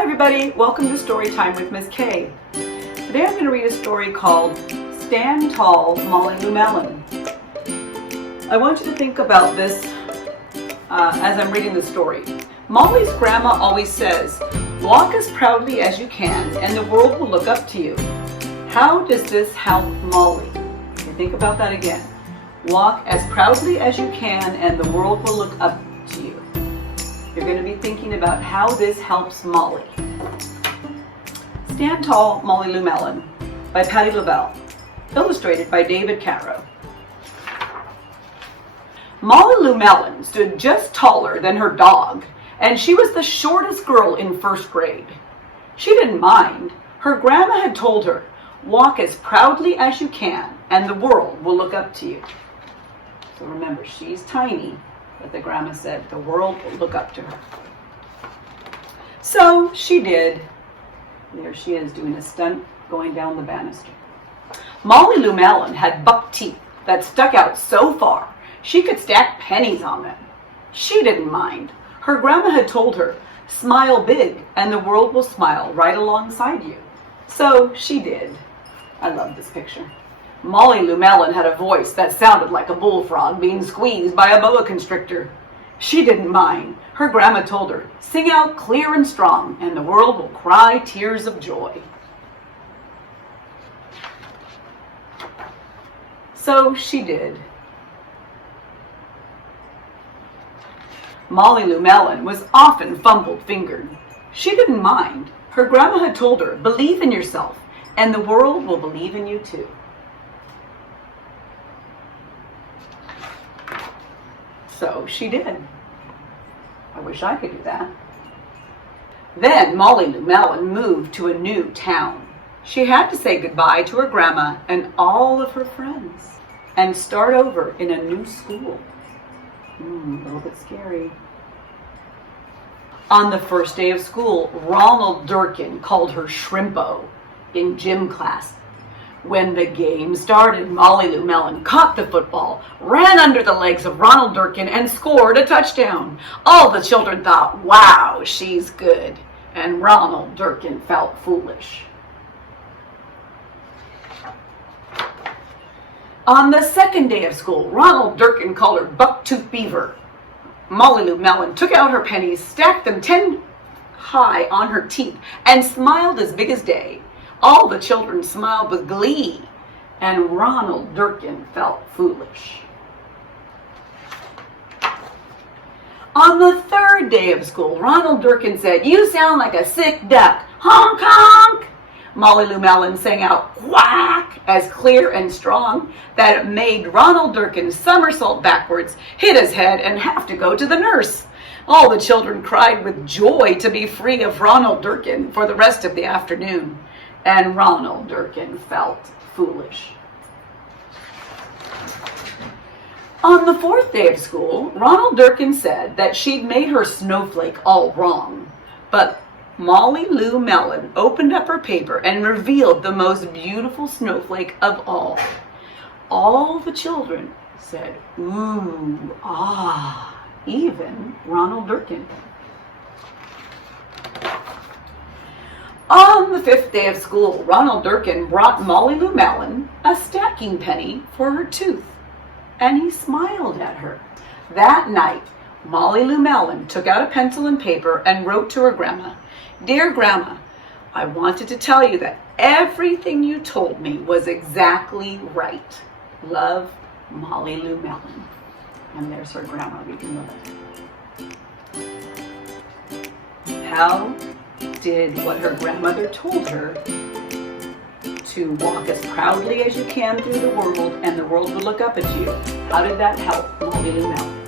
Hi everybody, welcome to Story Time with Miss Kay. Today I'm going to read a story called Stand Tall, Molly Lou Melon. I want you to think about this as I'm reading the story. Molly's grandma always says, walk as proudly as you can and the world will look up to you. How does this help Molly? Okay, think about that again. Walk as proudly as you can and the world will look up to you. You're going to be thinking about how this helps Molly. Stand Tall, Molly Lou Melon by Lovell. Illustrated by David Catrow. Molly Lou Melon stood just taller than her dog, and she was the shortest girl in first grade. She didn't mind. Her grandma had told her, walk as proudly as you can, and the world will look up to you. So remember, she's tiny, but the grandma said the world will look up to her. So she did. There she is doing a stunt going down the banister. Molly Lou Melon had buck teeth that stuck out so far she could stack pennies on them. She didn't mind. Her grandma had told her, smile big and the world will smile right alongside you. So she did. I love this picture. Molly Lou Melon had a voice that sounded like a bullfrog being squeezed by a boa constrictor. She didn't mind. Her grandma told her, sing out clear and strong and the world will cry tears of joy. So she did. Molly Lou Melon was often fumbled-fingered. She didn't mind. Her grandma had told her, believe in yourself and the world will believe in you too. So she did. I wish I could do that. Then Molly Lou Melon moved to a new town. She had to say goodbye to her grandma and all of her friends and start over in a new school. A little bit scary. On the first day of school, Ronald Durkin called her Shrimpo in gym class. When the game started, Molly Lou Melon caught the football, ran under the legs of Ronald Durkin, and scored a touchdown. All the children thought, wow, she's good. And Ronald Durkin felt foolish. On the second day of school, Ronald Durkin called her Bucktooth Beaver. Molly Lou Melon took out her pennies, stacked them 10 high on her teeth, and smiled as big as day. All the children smiled with glee, and Ronald Durkin felt foolish. On the third day of school, Ronald Durkin said, you sound like a sick duck. Honk, honk. Molly Lou Melon sang out quack as clear and strong that it made Ronald Durkin somersault backwards, hit his head, and have to go to the nurse. All the children cried with joy to be free of Ronald Durkin for the rest of the afternoon. And Ronald Durkin felt foolish. On the fourth day of school, Ronald Durkin said that she'd made her snowflake all wrong. But Molly Lou Melon opened up her paper and revealed the most beautiful snowflake of all. All the children said, ooh, ah, even Ronald Durkin. On the fifth day of school, Ronald Durkin brought Molly Lou Melon a stacking penny for her tooth, and he smiled at her. That night, Molly Lou Melon took out a pencil and paper and wrote to her grandma, Dear Grandma, I wanted to tell you that everything you told me was exactly right. Love, Molly Lou Melon. And there's her grandma reading the letter. How did what her grandmother told her to walk as proudly as you can through the world and the world would look up at you, how did that help Molly Lou Melon?